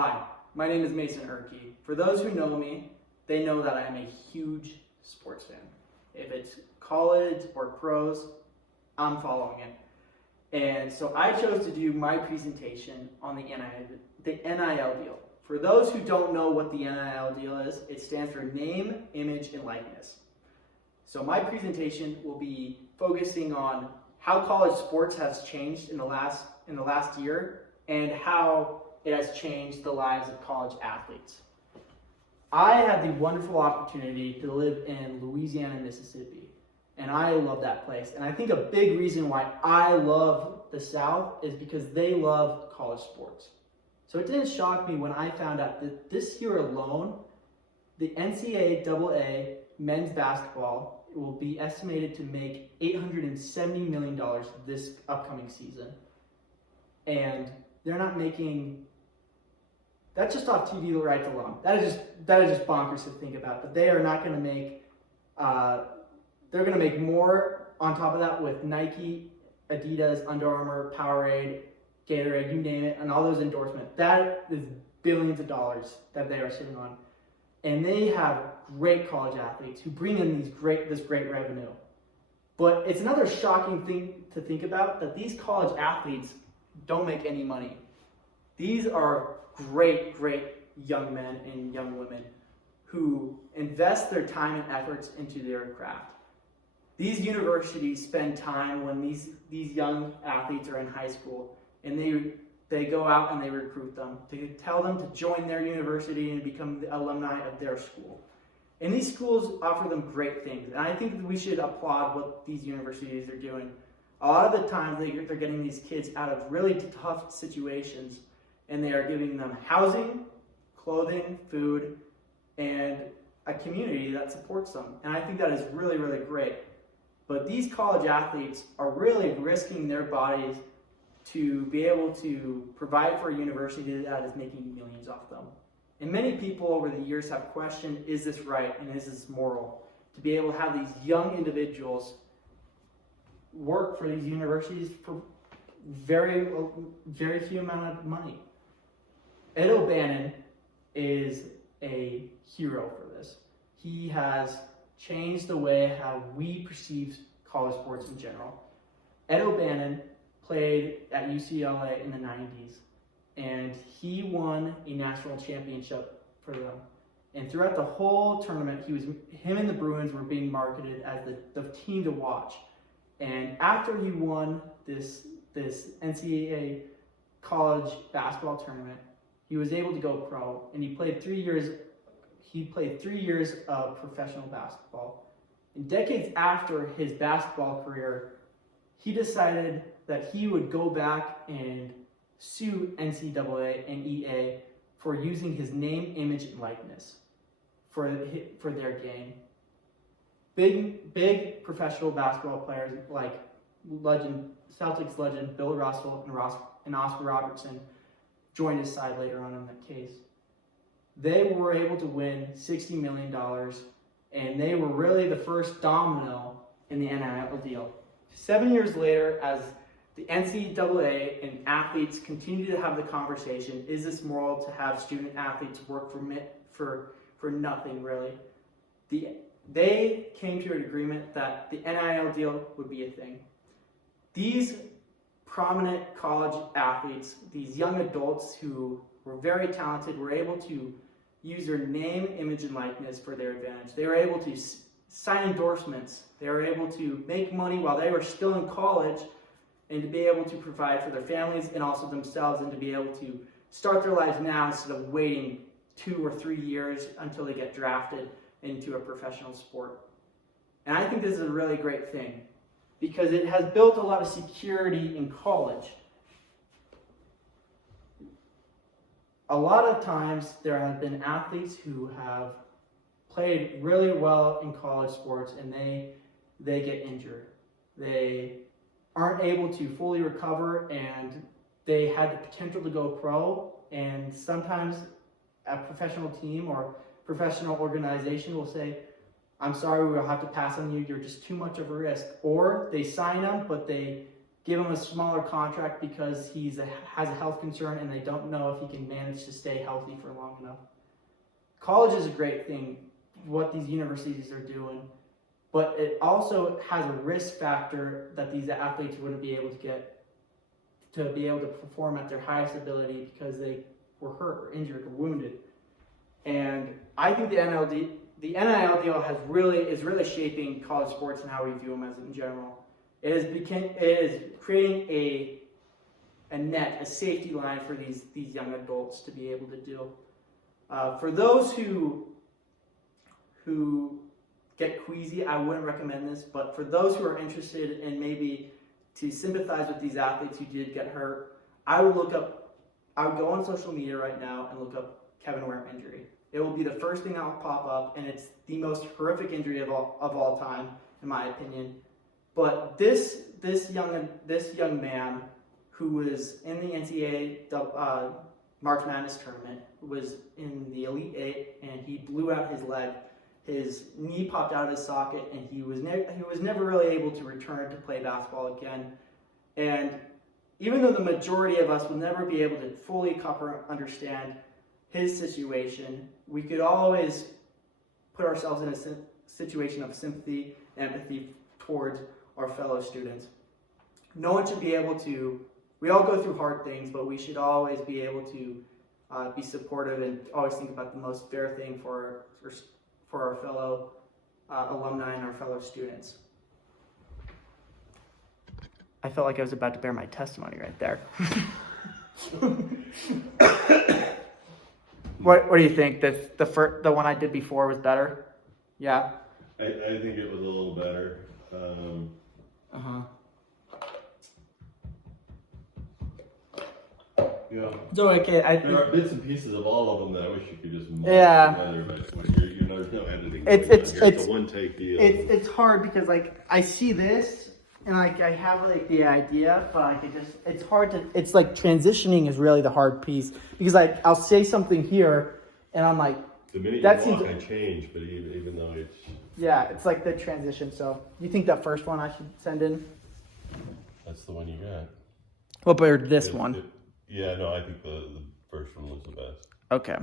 Hi, my name is Mason Erkey. For those who know me, they know that I am a huge sports fan. If it's college or pros, I'm following it. And so I chose to do my presentation on the NIL deal. For those who don't know what the NIL deal is, it stands for name, image, and likeness. So my presentation will be focusing on how college sports has changed in the last year and how it has changed the lives of college athletes. I had the wonderful opportunity to live in Louisiana, Mississippi, and I love that place. And I think a big reason why I love the South is because they love college sports. So it didn't shock me when I found out that this year alone, the NCAA men's basketball will be estimated to make $870 million this upcoming season. And they're not making, that's just off TV rights alone. That is just bonkers to think about. But they are not going to make, they're going to make more on top of that with Nike, Adidas, Under Armour, Powerade, Gatorade, you name it, and all those endorsements. That is billions of dollars that they are sitting on. And they have great college athletes who bring in this great revenue. But it's another shocking thing to think about that these college athletes don't make any money. These are great young men and young women who invest their time and efforts into their craft. These universities spend time when these young athletes are in high school, and they go out and they recruit them to tell them to join their university and become the alumni of their school. And these schools offer them great things, and I think that we should applaud what these universities are doing. A lot of the times they're getting these kids out of really tough situations, and they are giving them housing, clothing, food, and a community that supports them. And I think that is really great. But these college athletes are really risking their bodies to be able to provide for a university that is making millions off them. And many people over the years have questioned, is this right and is this moral? To be able to have these young individuals work for these universities for very few amount of money. Ed O'Bannon is a hero for this. He has changed the way how we perceive college sports in general. Ed O'Bannon played at UCLA in the 90s, and he won a national championship for them. And throughout the whole tournament, him and the Bruins were being marketed as the team to watch. And after he won this NCAA college basketball tournament, he was able to go pro, and he played 3 years. He played 3 years of professional basketball. And decades after his basketball career, he decided that he would go back and sue NCAA and EA for using his name, image, and likeness for their game. Big professional basketball players like Celtics legend Bill Russell and Oscar Robertson joined his side later on in that case. They were able to win $60 million, and they were really the first domino in the NIL deal. 7 years later, as the NCAA and athletes continue to have the conversation, is this moral to have student athletes work for nothing really? They came to an agreement that the NIL deal would be a thing. These prominent college athletes, these young adults who were very talented, were able to use their name, image, and likeness for their advantage. They were able to sign endorsements. They were able to make money while they were still in college, and to be able to provide for their families and also themselves, and to be able to start their lives now instead of waiting 2 or 3 years until they get drafted into a professional sport. And I think this is a really great thing because it has built a lot of security in college. A lot of times there have been athletes who have played really well in college sports and they get injured. They aren't able to fully recover, and they had the potential to go pro, and sometimes a professional team or professional organization will say, I'm sorry, we'll have to pass on you, you're just too much of a risk. Or they sign them, but they give him a smaller contract because has a health concern and they don't know if he can manage to stay healthy for long enough. College is a great thing, what these universities are doing, but it also has a risk factor that these athletes wouldn't be able to get to be able to perform at their highest ability because they were hurt or injured or wounded. And I think the NIL deal is really shaping college sports and how we view them as in general. It is creating a safety line for these young adults to be able to do. For those who get queasy, I wouldn't recommend this, but for those who are interested in maybe to sympathize with these athletes who did get hurt, I would go on social media right now and look up Kevin Ware injury. It will be the first thing that will pop up, and it's the most horrific injury of all time, in my opinion. But this young man who was in the NCAA March Madness tournament was in the Elite Eight, and he blew out his leg. His knee popped out of his socket, and he was never really able to return to play basketball again. And even though the majority of us will never be able to fully understand his situation, we could always put ourselves in a situation of sympathy and empathy towards our fellow students. No one should be able to, we all go through hard things, but we should always be able to be supportive and always think about the most fair thing for our fellow alumni and our fellow students. I felt like I was about to bear my testimony right there. What do you think? The one I did before was better? Yeah? I think it was a little better. Yeah. So okay, There are bits and pieces of all of them that I wish you could just mush together, but there's no editing. It's a one take deal. It's hard because like I see this and like I have like the idea, but it's hard to. It's like transitioning is really the hard piece because like I'll say something here and I'm like the minute that you walk, seems, I change, but even though it's it's like the transition. So you think that first one I should send in? that's the one you got. What about this one? Yeah, no, I think the first one was the best. Okay.